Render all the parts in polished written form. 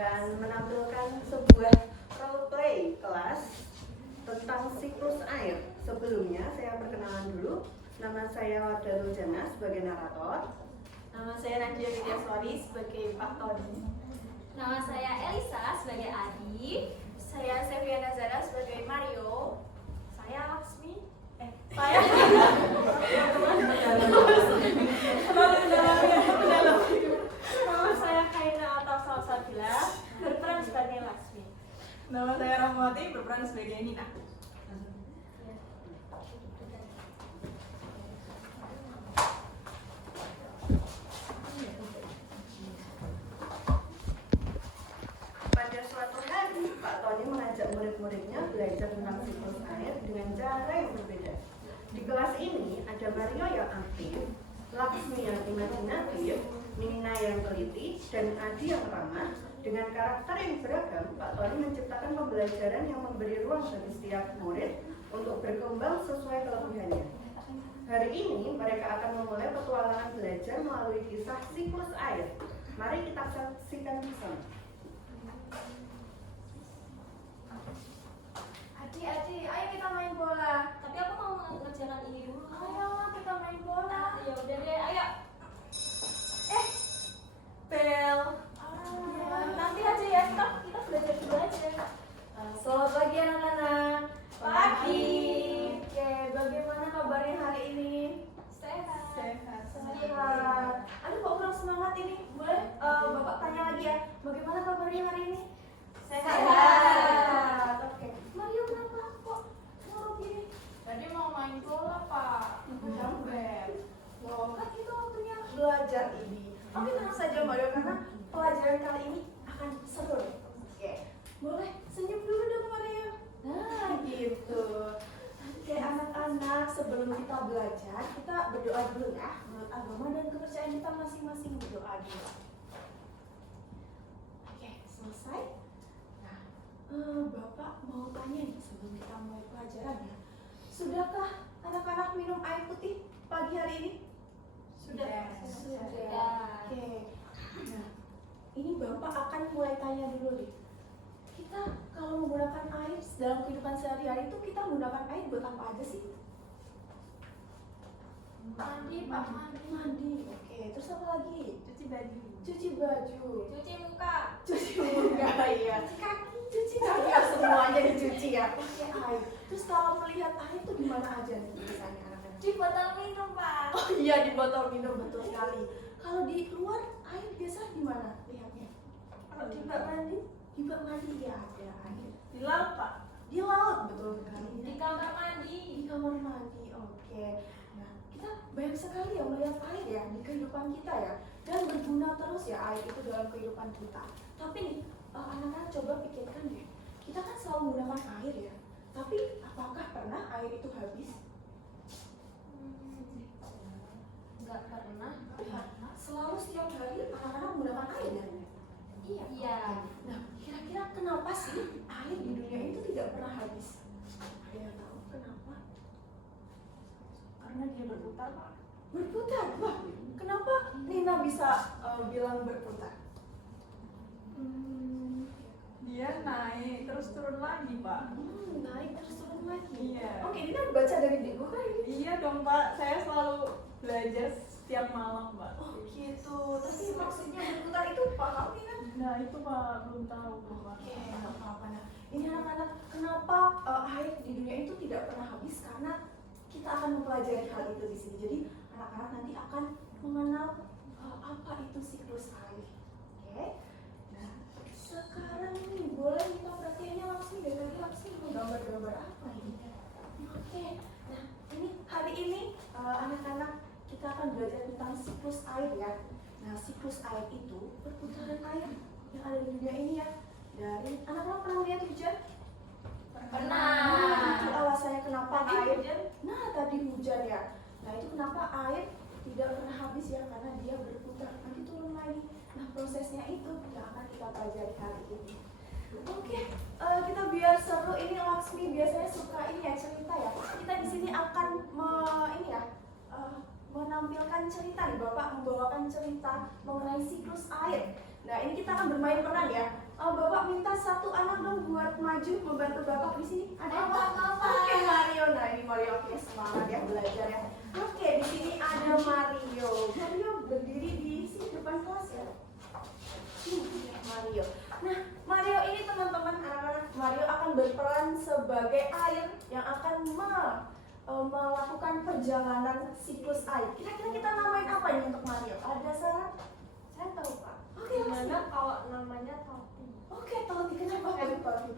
akan menampilkan sebuah role play kelas tentang siklus air. Sebelumnya saya perkenalan dulu. Nama saya Wardatul Jannah sebagai narator. Nama saya Nadia Widyaswari sebagai Pak Tony. Nama saya Elisa sebagai Adi. Saya Sevia Nazara sebagai Mario. Saya Laksmi. Nama saya Kaina atau Salsabila, berperan sebagai Laksmi. Nama saya Rahmawati, berperan sebagai Nina. Pada suatu hari, Pak Tony mengajak murid-muridnya belajar tentang siklus air dengan cara yang berbeda. Di kelas ini ada Mario yang aktif, Laksmi yang imajinatif, Nina yang teliti, dan Adi yang ramah. Dengan karakter yang beragam, Pak Tony menciptakan pembelajaran yang memberi ruang bagi setiap murid untuk berkembang sesuai kelebihannya. Hari ini mereka akan memulai petualangan belajar melalui kisah siklus air. Mari kita saksikan bersama. Adi, ayo kita main bola. Tapi aku mau mengerjakan ini dulu. Ayo kita main bola. Ya udah deh, ayo. Bel. Nanti aja ya, kita belajar dulu aja. Selamat pagi anak-anak. Pagi. Oke, bagaimana kabarnya hari ini? Sehat. Sehat. Aduh, kok kurang semangat ini? Boleh Bapak tanya lagi ya, bagaimana kabarnya hari ini? Sehat. Oke. Mario kenapa kok ngorok gini? Tadi mau main bola, Pak. Jamber. Loh, kan itu waktunya belajar ini. Oke, tenang saja Mario, karena pelajaran kali ini akan seru deh. Oke. Boleh senyum dulu dong Mario. Nah, gitu. Oke, anak-anak, sebelum kita belajar, kita berdoa dulu ya. Menurut agama dan kepercayaan kita masing-masing, berdoa dulu. Oke, selesai. Nah, Bapak mau tanya nih sebelum kita mulai pelajaran ya. Sudahkah anak-anak minum air putih pagi hari ini? Sudah. Oke. Nah, ini Bapak akan mulai tanya dulu nih. Kita kalau menggunakan air dalam kehidupan sehari-hari itu kita menggunakan air buat apa aja sih? Mandi, Pak. Mandi. Oke. Terus apa lagi? Cuci baju. Cuci baju. Cuci muka. Cuci muka ya. Cuci kaki ya, semuanya dicuci ya. Pakai air. Terus kalau melihat air itu di mana aja nih biasanya anak-anak? Di botol minum, Pak. Oh iya, di botol minum, betul sekali. Kalau di luar air biasa di mana lihatnya? Kalau di bak mandi, Di bak mandi ya ada air. di laut, Pak. Di laut, betul sekali. Di kamar mandi. Di kamar mandi. Oke. Nah, kita banyak sekali ya melihat air ya di kehidupan kita ya, dan berguna terus ya air itu dalam kehidupan kita. Tapi nih, anak-anak coba pikirkan deh. Kita kan selalu menggunakan air ya. Tapi apakah pernah air itu habis? Enggak pernah. Selalu setiap hari anak-anak menggunakan air ya? Iya. Nah, kira-kira kenapa sih air di dunia itu tidak pernah habis? Ada yang tahu kenapa? Karena dia berputar, Pak. Berputar? Wah, kenapa Nina bisa bilang berputar? Dia naik terus turun lagi, Pak. Naik terus turun lagi. Iya. Oke, Nina baca dari buku kan ini? Iya dong, Pak. Saya selalu belajar setiap malam, Pak. Oh gitu, tapi maksudnya berputar itu paham Nina? Nah, itu Pak belum tahu, Pak. Oke, nggak apa-apa. Nah, ini anak-anak, kenapa air di dunia itu tidak pernah habis? Karena kita akan mempelajari hal itu di sini. Jadi anak-anak nanti akan mengenal apa itu siklus air. Oke. Nah, sekarang nih boleh minta perhatiannya langsung dari tadi langsung mau gambar-gambar apa ini? Oke. Nah, ini hari ini anak-anak kita akan belajar tentang siklus air ya. Nah, siklus air itu perputaran air yang ada di dunia ini ya. Dari anak-anak pernah lihat hujan? Pernah. Nah, itu alasannya kenapa Tadi air hujan? Nah, tadi hujan ya. Nah, itu kenapa air tidak pernah habis ya, karena dia berputar. Nanti turun lagi. Nah, prosesnya itu yang akan kita pelajari hari ini. Oke, kita biar seru ini Laksmi biasanya suka ini ya cerita ya. Kita di sini akan menampilkan cerita nih, Bapak membawakan cerita mengenai siklus air. Nah, ini kita akan bermain peran ya. Bapak minta satu anak dong buat maju membantu Bapak di sini. Ada apa? Oke, Mario. Nah, ini Mario. Oke, semangat ya belajar ya. Oke, di sini ada Mario. Mario berdiri di sini depan kelas ya. Mario. Nah, Mario ini teman-teman anak-anak, Mario akan berperan sebagai air yang akan melakukan perjalanan siklus air. Kira-kira kita namain apa ini untuk Mario? Ada saran? Saya tahu Pak. Oke, Gimana kalau namanya Toti? Oke, Toti, kenapa Toti?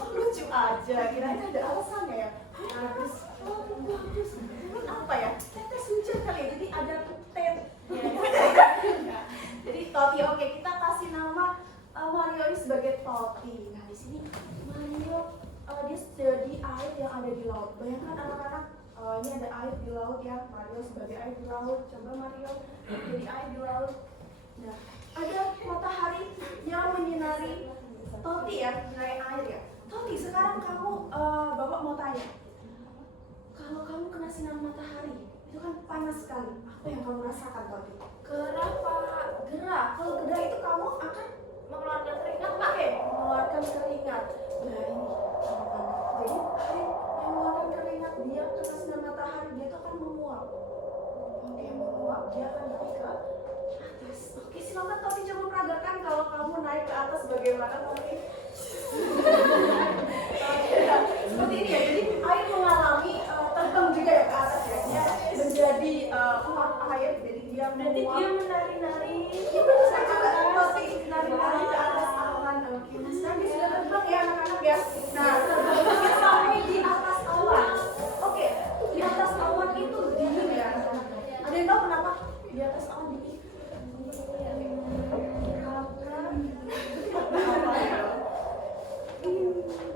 Oh, lucu aja, kirain ada alasannya ya. Bagus, bagus. Ini apa ya? Tetes hujan kali ya, jadi ada tet. Jadi Toti, oke, kita kasih nama Mario ini sebagai Toti. Nah, di sini Mario dia jadi air yang ada di laut. Bayangkan anak-anak, ini ada air di laut ya. Mario sebagai air di laut. Coba Mario jadi air di laut. Nah, ada matahari yang menyinari Toti ya, menyinari air ya. Toti, sekarang kamu, Bapak mau tanya, kalau kamu kena sinar matahari, itu kan panas sekali. Apa yang kamu rasakan, Toti? Gerah Pak. Gerah. Kalau gerah itu kamu akan Mengeluarkan keringat Pak. oke, mengeluarkan keringat. Nah, ini anak-anak. Jadi air yang mengeluarkan keringat, dia kena sinar matahari, dia itu akan menguap. Oke, menguap, dia akan naik ke atas. Oke, silakan Toti coba peragakan kalau kamu naik ke atas bagaimana Toti. Oke, nah, seperti ini ya. Jadi air mengalami terbang juga ya ke atas ya. Dia menjadi uap air, jadi dia Nanti menguap. dia menari-nari. Iya benar juga Toti nari-nari ke atas awan. Oke, Mas Nandi sudah terbang ya anak-anak ya. Nah, terbangnya sampai di atas awan. Oke, di atas awan itu dingin ya anak-anak. Ada yang tahu kenapa di atas awan dingin?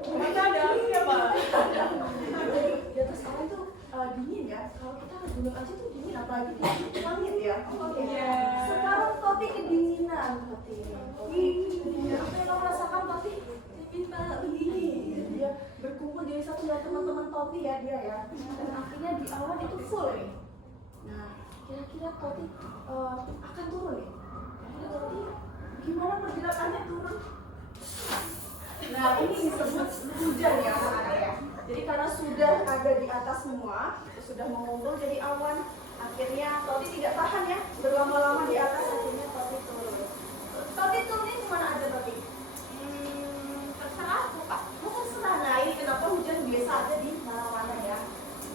Mereka ada apinya Pak. Di atas awan tuh dingin ya. Kalau kita ke gunung aja tuh dingin, apalagi di langit ya. Oke. Yes. Sekarang Toti kedinginan, Toti. Apa yang kamu rasakan, Toti? Minta begini. Dia berkumpul jadi satu ya teman-teman Toti ya dia ya. Dan akhirnya di awan itu full nih. Nah, kira-kira Toti akan turun nih. Kira-kira Toti gimana pergerakannya turun? Nah, ini disebut hujan ya anak-anak ya. Jadi karena sudah ada di atas semua, sudah mengumpul jadi awan, akhirnya Toti tidak tahan ya, berlama-lama di atas, akhirnya Toti turun. Toti turunnya kemana aja Toti? Terserah aku Pak. Oh, terserah. Nah, ini kenapa hujan biasa ada di mana-mana ya.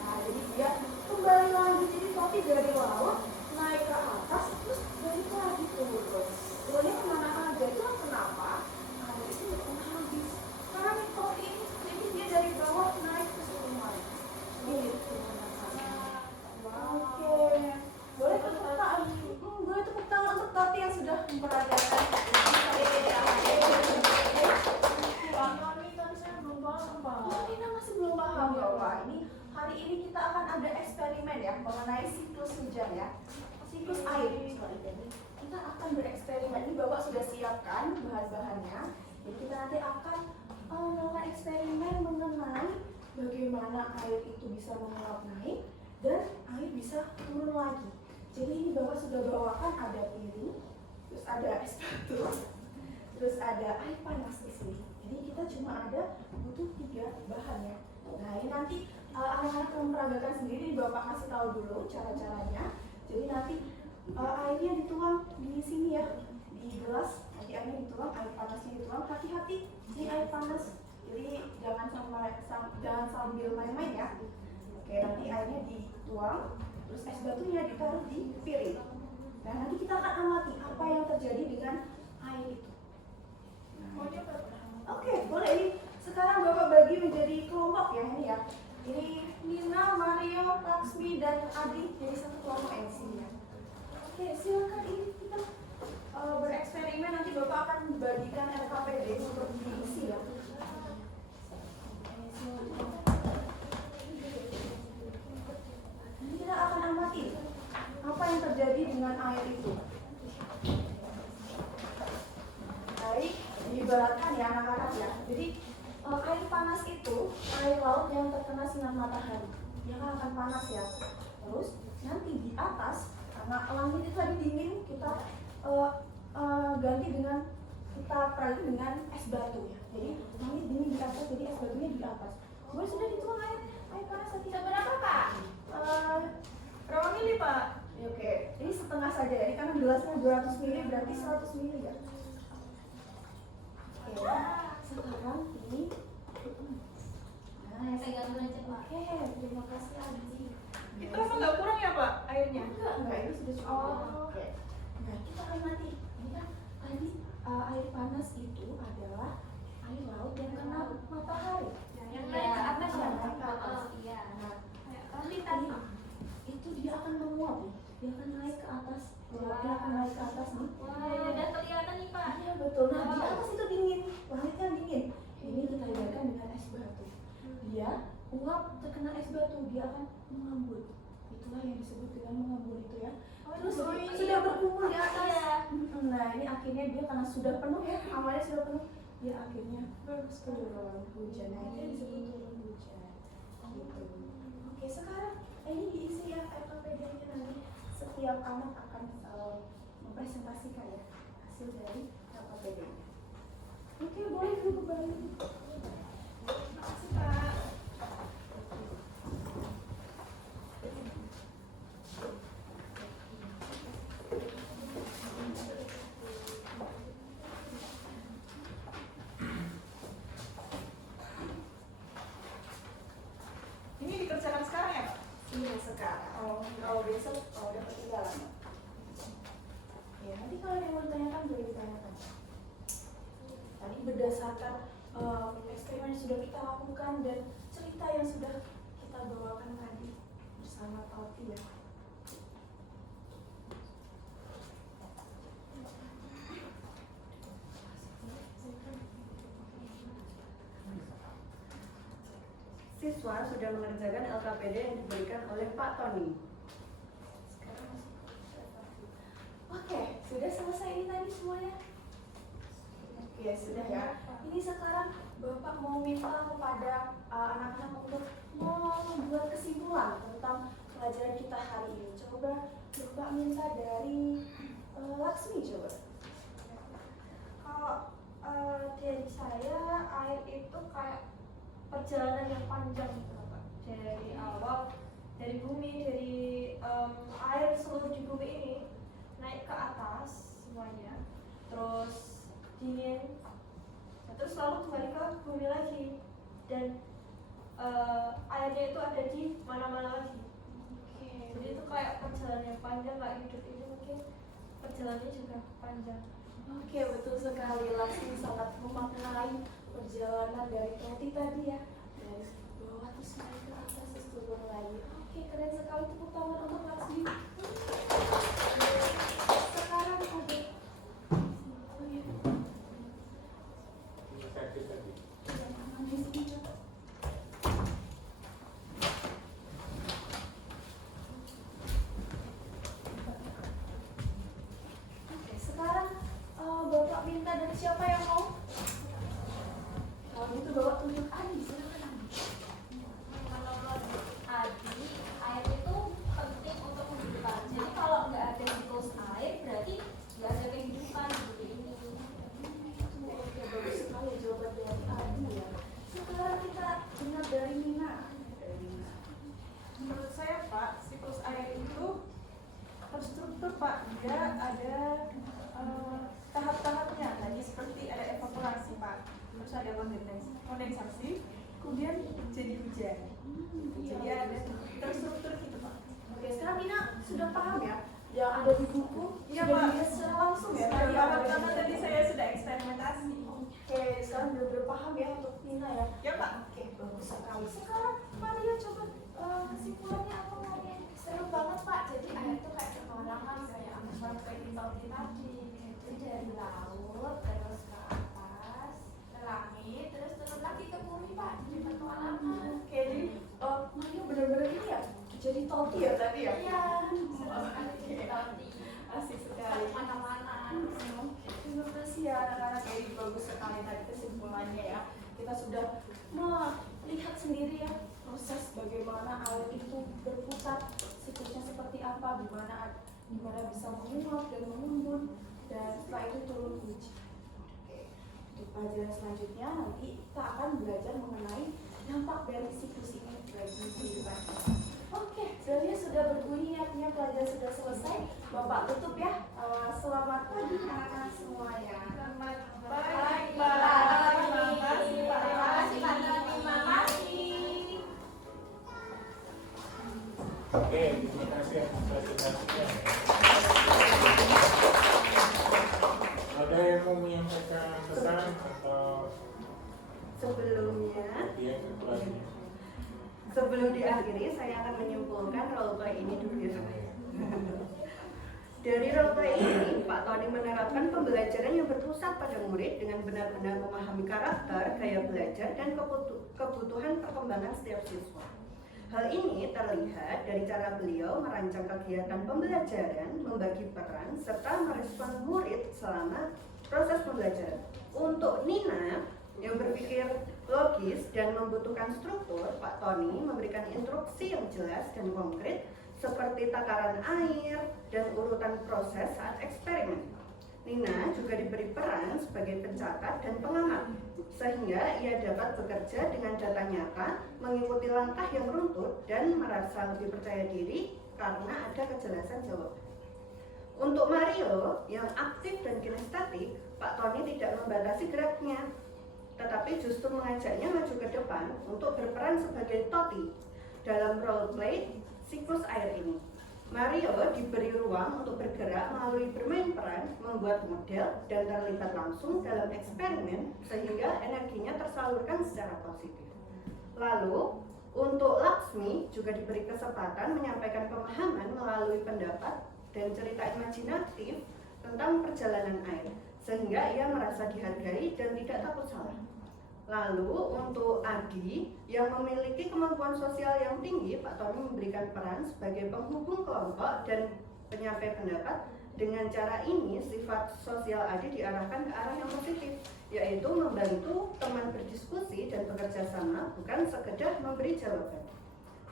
Nah, jadi dia kembali lagi, jadi Toti dari laut naik ke atas, terus balik lagi turun. Turunnya kemana aja, itu kenapa? Air itu nggak pernah habis. Karena nih Toti ini, jadi dia dari bawah naik ke sungai. Ini turunan sana. Oke, boleh tepuk tangan. Boleh tepuk tangan untuk Toti yang sudah memperagakan. Tadi saya belum paham Pak. Oh, Nina masih belum paham ya, Pak. Ini hari ini kita akan ada eksperimen ya mengenai siklus hujan ya. Siklus air. Sorry, jadi kita akan bereksperimen. Ini Bapak sudah siapkan bahan-bahannya. Jadi kita nanti akan melakukan eksperimen mengenai bagaimana air itu bisa menguap naik dan air bisa turun lagi. Jadi ini Bapak sudah bawakan ada piring, terus ada es batu, terus ada air panas di sini. Jadi kita cuma ada butuh 3 bahan ya. Nah, ini nanti anak-anak yang memperagakan sendiri Bapak kasih tahu dulu cara-caranya. Jadi nanti airnya dituang di sini ya, di gelas. Nanti airnya dituang, air panasnya dituang. Hati-hati, ini air panas. Jadi jangan sambil main-main ya. Oke, nanti airnya dituang, terus es batunya ditaruh di piring. Nah, nanti kita akan amati apa yang terjadi dengan air itu. Oke, boleh ini. Sekarang Bapak bagi menjadi kelompok ya ini ya. Ini Nina, Mario, Laksmi, dan Adi jadi satu kelompok yang di sini ya. Oke, silakan ini kita bereksperimen. Nanti Bapak akan bagikan RKPD untuk diisi ya. Ini kita akan amati apa yang terjadi dengan air itu. Baik, diibaratkan ya anak-anak ya. Jadi air panas itu air laut yang terkena sinar matahari. Dia kan akan panas ya. Terus nanti di atas karena langit itu tadi dingin, kita ganti dengan kita perali dengan es batu ya. Jadi langit dingin di atas, jadi es batunya di atas. Kemudian sudah dituang air panas hati. Seberapa Kak? Berapa mili Pak? Ya, oke, ini setengah saja ya. Ini karena gelasnya 200 ml berarti 100 ml ya. Oke, sekarang ini. Nah, Pegang dulu aja Pak. Oke, terima kasih Adi. Itu apa nggak kurang ya Pak airnya? Enggak, itu sudah cukup. Oh. Oke. Nah, kita akan mati. Ini kan tadi air panas itu adalah air laut yang kena matahari. Yang naik ke atas ya? Naik ke atas. Iya. Nah, Nanti tadi itu dia akan menguap nih. Dia akan naik ke atas. Dia akan naik ke atas nih. Wah, udah kelihatan nih Pak. Iya betul. Nah, di atas itu dingin. Langitnya dingin. Ini kita lihatkan dengan es batu. Dia uap terkena es batu, dia akan mengambut. Itulah yang disebut dengan mengambut itu ya. Terus sudah berkumpul di atas. Iya. Nah, ini akhirnya dia karena sudah penuh ya, awalnya sudah penuh, dia akhirnya turun hujan. Nah, itu disebut turun hujan. Gitu. Oke, sekarang ini diisi ya LKPD-nya nanti setiap anak akan mempresentasikan ya hasil dari LKPD-nya. Oke, boleh dulu kembali. Makasih Pak. Ini dikerjakan sekarang ya Pak? Iya sekarang. Kalau besok udah ketinggalan. Ya, nanti kalau yang mau ditanyakan boleh ditanyakan. Tadi berdasarkan eksperimen yang sudah kita lakukan dan cerita yang sudah kita bawakan tadi bersama Tauti ya. Siswa sudah mengerjakan LKPD yang diberikan oleh Pak Tony. Oke, sudah selesai ini tadi semuanya? Oke, sudah ya. Ini sekarang Bapak mau minta kepada anak-anak untuk membuat kesimpulan tentang pelajaran kita hari ini. Coba Bapak minta dari Laksmi coba. Kalau dari saya air itu kayak perjalanan yang panjang gitu Pak. Dari awal dari bumi, dari air seluruh di bumi ini naik ke atas semuanya, terus dingin, nah, terus lalu kembali ke bumi lagi dan airnya itu ada di mana-mana lagi. Jadi itu kayak perjalanan yang panjang, kayak hidup ini mungkin perjalanannya juga panjang. Oke, betul sekali. Laksmi sangat memaknai perjalanan dari Tauti tadi ya. Dari bawah terus naik ke atas terus turun lagi. Oke, keren sekali, tepuk tangan untuk Laksmi. Sekarang ada Oke, sekarang Bapak minta dari siapa yang mau? Kalau gitu Bapak tunjuk Adi, silakan Adi. Menurut Adi, air itu penting untuk kehidupan. Jadi kalau nggak ada siklus air, berarti nggak ada kehidupan seperti ini. Oke, bagus sekali jawaban dari Adi ya. Sekarang kita dengar dari Nina. Menurut saya Pak, siklus air itu terstruktur Pak. Dia ada tahap-tahapnya. Tadi seperti ada evaporasi Pak, terus ada kondensasi, kemudian jadi hujan. Jadi ada terstruktur gitu Pak. Oke, sekarang Nina sudah paham ya? Yang ada di buku Iya, sudah Pak. dilihat secara langsung ya? Sudah Tadi paham ada karena di tadi buku. saya sudah eksperimentasi. Oke, sekarang benar-benar paham ya untuk Nina ya? Ya Pak. Oke, bagus sekali. Sekarang Maria coba kesimpulannya apa Maria? Seru banget Pak. Jadi air itu kayak petualangan, kayak sampai di tadi. Jadi dari laut terus ke atas, ke langit, terus turun lagi ke bumi Pak. Jadi petualangan. Oke, jadi Maria benar-benar ini ya? Jadi Tauti ya tadi ya? Iya. Seru sekali Asik sekali. mana-mana. Terima kasih ya anak-anak, ini bagus sekali tadi kesimpulannya ya. Kita sudah melihat sendiri ya proses bagaimana air itu berputar, siklusnya seperti apa, gimana bisa menguap dan mengembun, dan setelah itu turun hujan. Oke, di pelajaran selanjutnya nanti kita akan belajar mengenai dampak dari siklus ini bagi kehidupan kita. Oke, sebenarnya sudah berbunyi, artinya pelajaran sudah selesai. Bapak tutup ya. Selamat pagi anak-anak semuanya. Selamat Pagi, pagi, Pak. Terima kasih, Pak. Terima kasih, Pak. Terima kasih. Oke, terima kasih atas presentasinya. Ada yang mau menyampaikan pesan atau Sebelumnya, dia ketuanya? sebelum diakhiri, saya akan menyimpulkan role play ini dulu ya. Dari role play ini, Pak Tony menerapkan pembelajaran yang berpusat pada murid dengan benar-benar memahami karakter, gaya belajar, dan kebutuhan perkembangan setiap siswa. Hal ini terlihat dari cara beliau merancang kegiatan pembelajaran, membagi peran, serta merespon murid selama proses pembelajaran. Untuk Nina, yang berpikir logis dan membutuhkan struktur, Pak Tony memberikan instruksi yang jelas dan konkret seperti takaran air dan urutan proses saat eksperimen. Nina juga diberi peran sebagai pencatat dan pengamat, sehingga ia dapat bekerja dengan data nyata, mengikuti langkah yang runtut, dan merasa lebih percaya diri karena ada kejelasan jawaban. Untuk Mario, yang aktif dan kinestetik, Pak Tony tidak membatasi geraknya, tetapi justru mengajaknya maju ke depan untuk berperan sebagai Toti dalam role play siklus air ini. Mario diberi ruang untuk bergerak melalui bermain peran, membuat model, dan terlibat langsung dalam eksperimen sehingga energinya tersalurkan secara positif. Lalu, untuk Laksmi juga diberi kesempatan menyampaikan pemahaman melalui pendapat dan cerita imajinatif tentang perjalanan air, sehingga ia merasa dihargai dan tidak takut salah. Lalu untuk Adi yang memiliki kemampuan sosial yang tinggi, Pak Tony memberikan peran sebagai penghubung kelompok dan penyampai pendapat. Dengan cara ini, sifat sosial Adi diarahkan ke arah yang positif, yaitu membantu teman berdiskusi dan bekerja sama, bukan sekedar memberi jawaban.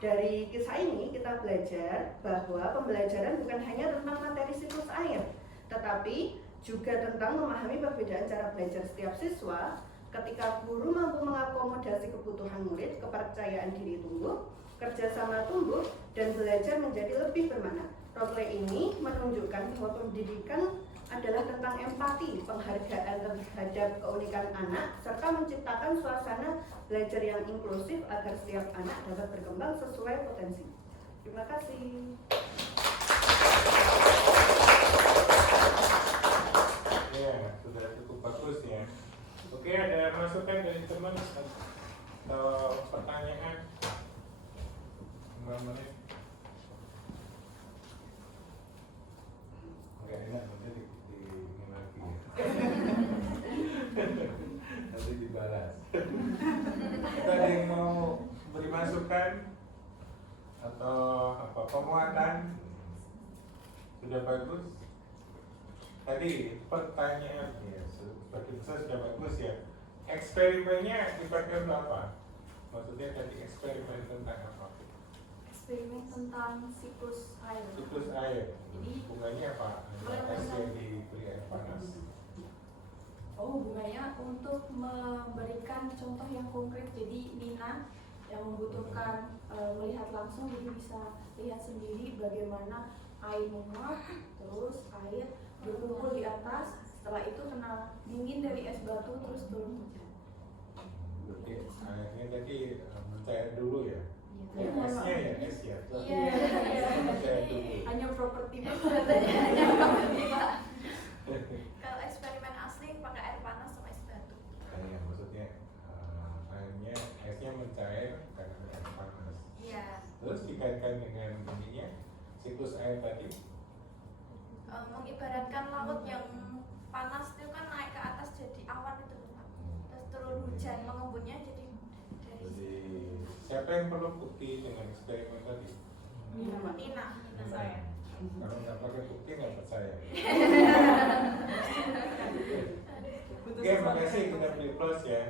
Dari kisah ini kita belajar bahwa pembelajaran bukan hanya tentang materi siklus air, tetapi juga tentang memahami perbedaan cara belajar setiap siswa. Ketika guru mampu mengakomodasi kebutuhan murid, kepercayaan diri tumbuh, kerjasama tumbuh, dan belajar menjadi lebih bermakna. Role play ini menunjukkan bahwa pendidikan adalah tentang empati, penghargaan terhadap keunikan anak, serta menciptakan suasana belajar yang inklusif agar setiap anak dapat berkembang sesuai potensi. Terima kasih. Ya, sudah cukup bagus ya. Oke, ada masukan dari teman atau pertanyaan? 5 menit. Enggak enak, nanti ini lagi ya. Nanti dibalas. Kita ada yang mau beri masukan atau apa penguatan? Sudah bagus. Tadi pertanyaannya sebagai besar sudah bagus ya. Eksperimennya dipakai untuk apa? Maksudnya tadi eksperimen tentang apa? Eksperimen tentang siklus air. Siklus air. Jadi, Bunganya apa? Es yang diberi air panas. Oh, bunganya untuk memberikan contoh yang konkret. Jadi Nina yang membutuhkan melihat langsung, jadi bisa lihat sendiri bagaimana air menguap, terus air berkumpul di atas, setelah itu kena dingin dari es batu, terus turun hujan. Berarti airnya tadi mencair dulu ya? Iya. Esnya ya, es ya? Iya. Mencair dulu. Hanya properti Pak. Hanya properti, Pak. Kalau eksperimen asli pakai air panas sama es batu. Iya, maksudnya airnya, esnya mencair karena air panas. Iya. Terus dikaitkan dengan ininya, siklus air tadi. Mengibaratkan laut yang panas itu kan naik ke atas jadi awan itu, Pak. Terus turun hujan, mengembunnya jadi dari Jadi siapa yang perlu bukti dengan eksperimen tadi? Nina saya. Kalau nggak pakai bukti nggak percaya. Oke, makasih kita beri plus ya.